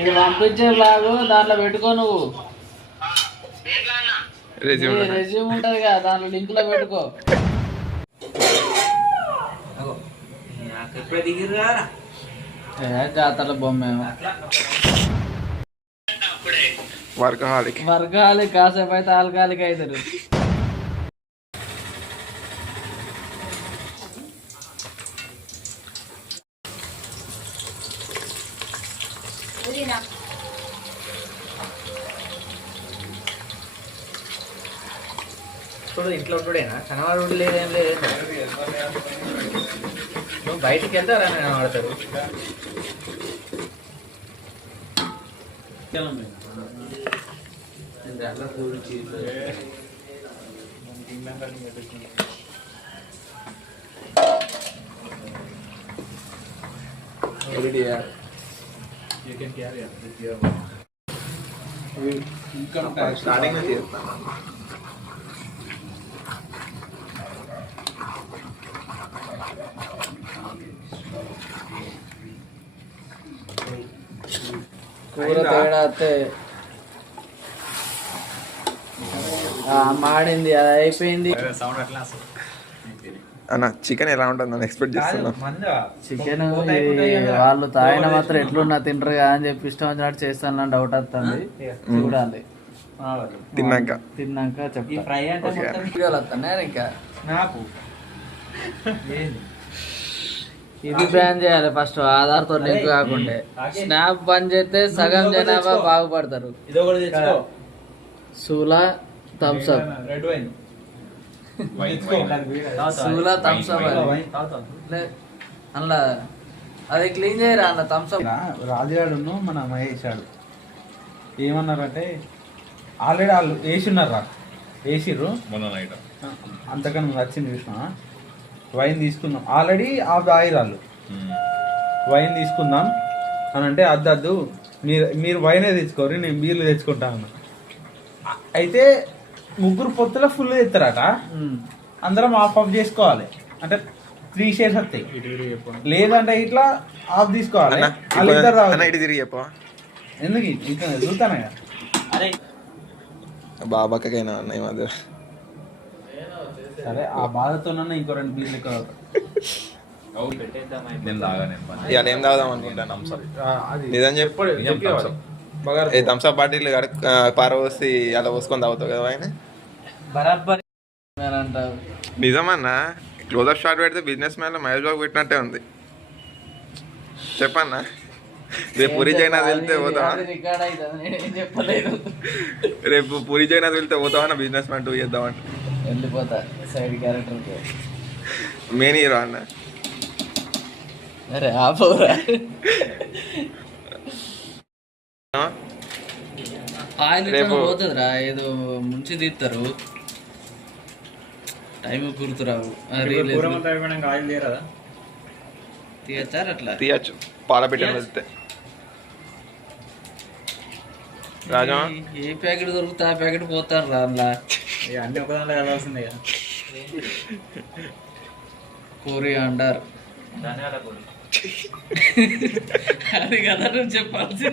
ఇది పంపించే బ్లాగు దాంట్లో పెట్టుకో నువ్వు. రెజ్యూమ్ ఉంటది కదా దాంట్లో లింక్ లో పెట్టుకో. జాతర బొమ్మ వర్గాలి కాసేపు అయితే ఆల్కాలిక్ అవుతారు. ఇప్పుడు ఇంట్లో ఉంటుడేనా కనవాడు లేదేం లేదు. నువ్వు బయటికి వెళ్తారా కనబడతారు. స్టార్టింగ్ నుంచి చేస్తాను. కూర తేడా వస్తే మాడింది, అది అయిపోయింది. అన్న చికెన్ ఎలా ఉంటుంది అని ఎక్స్పెక్ట్ చేస్తున్నా. చికెన్ వాళ్ళు తాగిన మాత్రం ఎట్లున్నా తింటారు కదా అని చెప్పి ఇష్టం వచ్చినట్టు చేస్తాను డౌట్ వస్తుంది. చూడాలి తిన్నాక చెప్తాను. ఇంకా నాకు ఇది బ్యాన్ చేయాలి ఫస్ట్, ఆధార్తో లింక్ కాకుండా. స్నాప్ బంద్ చేస్తే సగం జనాభా బాగుపడతారు. Sula Thums up, Sula Thums up అలా అది క్లీన్ చేయరా అన్న థమ్స్ అప్. రాజుగాడును మన మహేష్ గాడు ఏమన్నారంటే ఆల్రెడీ వాళ్ళు వేసిన్నారా వేసిర్రు అంతకన్నా వచ్చింది చూసిన. వైన్ తీసుకుందాం ఆల్రెడీ ఆ ఆయిరాళ్ళు వైన్ తీసుకుందాం అని అంటే అద్దద్దు మీరు వైనే తెచ్చుకోరు నేను బీర్లు తెచ్చుకుంటాను. అయితే ముగ్గురు పొత్తుల ఫుల్ తెస్తారట. అందరం ఆఫ్ ఆఫ్ చేసుకోవాలి అంటే 3 షేర్స్ వస్తాయి. లేదంటే ఇట్లా ఆఫ్ తీసుకోవాలి. ఎందుకు ఇట్లా చూస్తాను కదా. అరే బాబాకైనా అన్న ఈ మధ్య సరే ఆ బాధతోనన్నా ఇంకో 2 బీర్లు ఎక్కువ ఇవాళ ఏం తాగుదాం అనుకుంటాను. నిజం చెప్పు. థమ్స్అప్ బాటిల్ పారవోసి అలా పోసుకొని తాగుతావు కదా ఆయన. బరాబర్ నిజమన్నా క్లోజ్అప్ షాట్ పెడితే బిజినెస్ మ్యాన్ లో మహేష్ బాబు పెట్టినట్టే ఉంది. చెప్పన్నా రేపు పూరి జగన్నాథ్ వెళ్తే పోతావా? రేపు పూరి జగన్నాథ్ వెళ్తే పోతావా బిజినెస్ మ్యాన్ 2 చేద్దామంట. వెళ్ళిపోతా సైడ్ క్యారెక్టర్ మెయిన్ హీరో అన్న. అరే ఆపోరా ఆయిల్ పోతుందిరా, ఏదో ముంచి తీస్తారు టైం గుర్తురావు. తీయచ్చారు అట్లా తీయచ్చు పాల పెట్టిన వెళ్తే. రాజా ఏ ప్యాకెట్ దొరుకుతా ఆ ప్యాకెట్ పోతారు రా అందులో అన్ని ఒకదానిలో కలవాల్సిందే కదా. కోరియాండర్ అది కదా నువ్వు చెప్పాల్సి.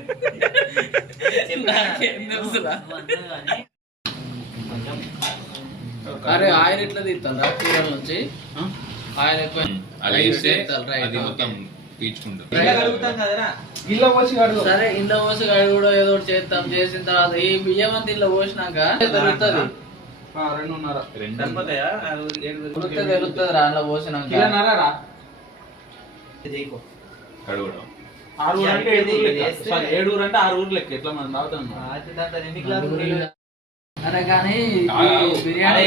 నాకేం తెలుసురా. అరే ఆయిల్ ఎట్లా తీస్తారా కూరల నుంచి? ఆయిల్ ఎక్కువ సరే ఇంట్లో పోసి కడుగు ఏదో ఒకటి చేస్తాం. చేసిన తర్వాత ఈ బియ్యం అంతా ఇంట్లో పోసినాక దొరుకుతుంది. 2.5 తెలుస్తుంది రా అందులో పోసినాక. 7 అంటే 6 ఊర్లు లెక్క ఎట్లా మనం తాగుతాం. అరే కానీ బిర్యానీ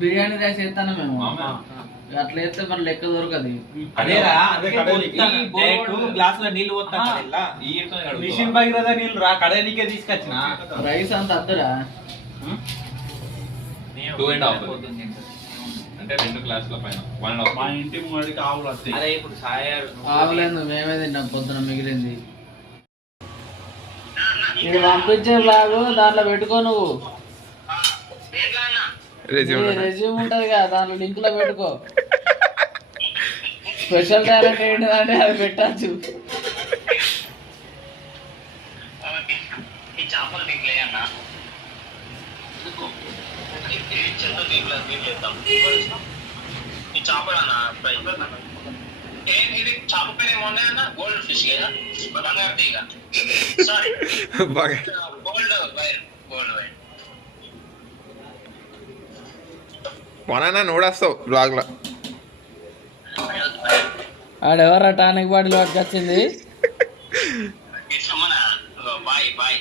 బిర్యానీ రైస్ చేస్తాను మేము. అట్లా వేస్తే మరి లెక్క దొరకదు. మిషన్ భగీరథ నీళ్ళు రా కడనికే తీసుకొచ్చిన రైస్ అంత అద్దరా. అంటే 2 గ్లాసుల పైన మా ఇంటి ముంగడికి ఆవులు వస్తాయి. ఆవులేదు మేమే తిన్నాం పొద్దున మిగిలింది. ఇది పంపించే బ్లాగు దాంట్లో పెట్టుకో నువ్వు. రెజ్యూమ్ ఉంటది కదా దాంట్లో లింక్ లో పెట్టుకో. స్పెషల్ టాలెంట్ ఏంటంటే అది పెట్టచ్చు. ఈ చేపలు దీంట్లో అన్న ఈ చేపలు అన్న ఇది చేప పేరు ఏమో ఉన్నాయన్న గోల్డ్ ఫిష్ కదా బంగారు తీగ sorry gold wire gold wire మొన్న నూడొస్తావు బ్లాగ్ లో ఆడెవరా టానిక్ బాటిల్ పట్టుకొచ్చింది? బాయ్ బాయ్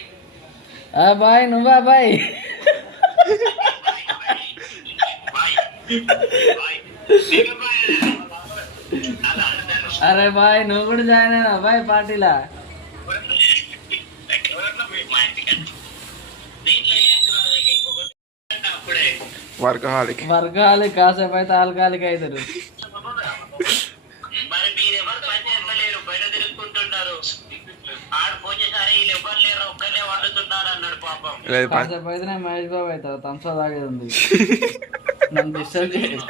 బాయ్ నువ్వా బాయ్? అరే బాయ్ నువ్వు కూడా జాయిన్ అయినా బాయ్ పార్టీలా? వర్కహాలిక్ వర్గాలిక్ కాసేపు అయితే ఆల్కాలిక్ అవుతారు. మరి మీరు ఎవరు పని చేస్తలేరు, బయట తిరుగుతుంటున్నారు. ఆడు ఫోన్ చేశారు వీళ్ళు ఎవరు లేరు ఒక్కనే వండుతున్నారు అన్నాడు పాపం. కాసేపు అయితే నేను మహేష్ బాబు అవుతాడు. థమ్సా తాగేది ఉంది, నన్ను డిస్టర్బ్ చేయదు.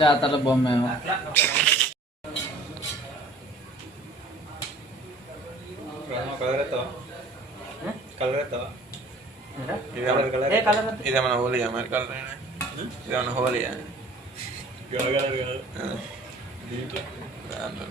జాతర బొమ్మ ఇదేమన్నా హోలీయా మరి కలర్ ఇదేమన్నా హోలీయా దాంట్లో